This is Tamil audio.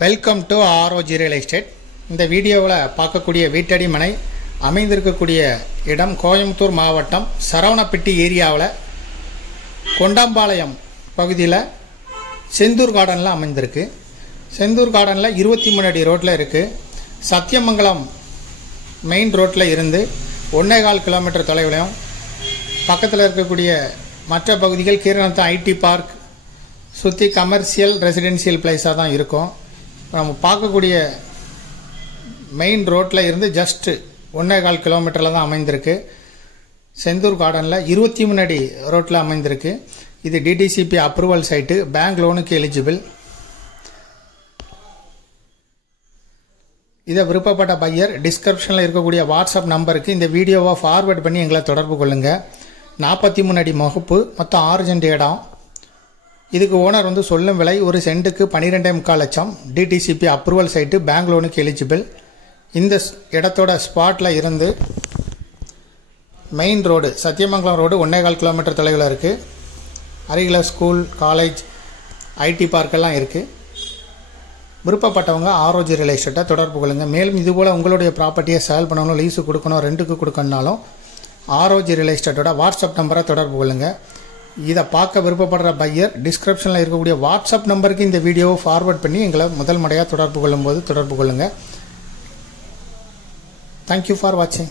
Welcome to ROG real estate. இந்த வீடியோவில் பார்க்கக்கூடிய வீட்டடி மனை அமைந்திருக்கக்கூடிய இடம் கோயம்புத்தூர் மாவட்டம் சரவணப்பட்டி ஏரியாவில் கொண்டாம்பாளையம் பகுதியில் செந்தூர் கார்டனில் அமைந்திருக்கு. செந்தூர் கார்டனில் 23 அடி ரோட்டில் இருக்குது. சத்தியமங்கலம் மெயின் ரோட்டில் இருந்து 1.25 கிலோமீட்டர் தொலைவிலையும் பக்கத்தில் இருக்கக்கூடிய மற்ற பகுதிகள் கீரனத்தம் ஐடி பார்க் சுற்றி கமர்ஷியல் ரெசிடென்ஷியல் பிளேஸாக தான் இருக்கும். நம்ம பார்க்கக்கூடிய மெயின் ரோட்டில் இருந்து ஜஸ்ட் 1.25 கிலோமீட்டரில் தான் அமைந்திருக்கு. செந்தூர் கார்டனில் 23 அடி ரோட்டில் அமைந்திருக்கு. இது டிடிசிபி அப்ரூவல் சைட்டு, பேங்க் லோனுக்கு எலிஜிபிள். இதை விருப்பப்பட்ட பையர் டிஸ்கிரிப்ஷனில் இருக்கக்கூடிய வாட்ஸ்அப் நம்பருக்கு இந்த வீடியோவை ஃபார்வேர்ட் பண்ணி எங்களை தொடர்பு கொள்ளுங்கள். 43 அடி முகப்பு, மொத்தம் 6 சென்ட் இடம். இதுக்கு ஓனர் சொல்லும் விலை ஒரு சென்ட்டுக்கு 12.25 லட்சம். டிடிசிபி அப்ரூவல் சைட்டு, பேங்க் லோனுக்கு எலிஜிபிள். இந்த இடத்தோட ஸ்பாட்டில் இருந்து main road Sathyamangalam road 1.25 kilometre தொலைவில் இருக்குது. அருகில் ஸ்கூல், காலேஜ், ஐடி பார்க்கெல்லாம் இருக்குது. விருப்பப்பட்டவங்க ROG ரியல் எஸ்டேட்டை தொடர்பு கொள்ளுங்கள். மேலும் இதுபோல் உங்களுடைய ப்ராப்பர்ட்டியை சேல் பண்ணணும், லீஸு கொடுக்கணும், ரெண்டுக்கு கொடுக்கணுனாலும் ROG ரியல் எஸ்டேட்டோட வாட்ஸ்அப் நம்பரை தொடர்பு கொள்ளுங்கள். இதை பார்க்க விருப்பப்படுற பையர் டிஸ்கிரிப்ஷனில் இருக்கக்கூடிய வாட்ஸ்அப் நம்பருக்கு இந்த வீடியோவை ஃபார்வர்ட் பண்ணி எங்களை முதல் முறையாக தொடர்பு கொள்ளும்போது தொடர்பு கொள்ளுங்கள். தேங்க்யூ ஃபார் வாட்சிங்.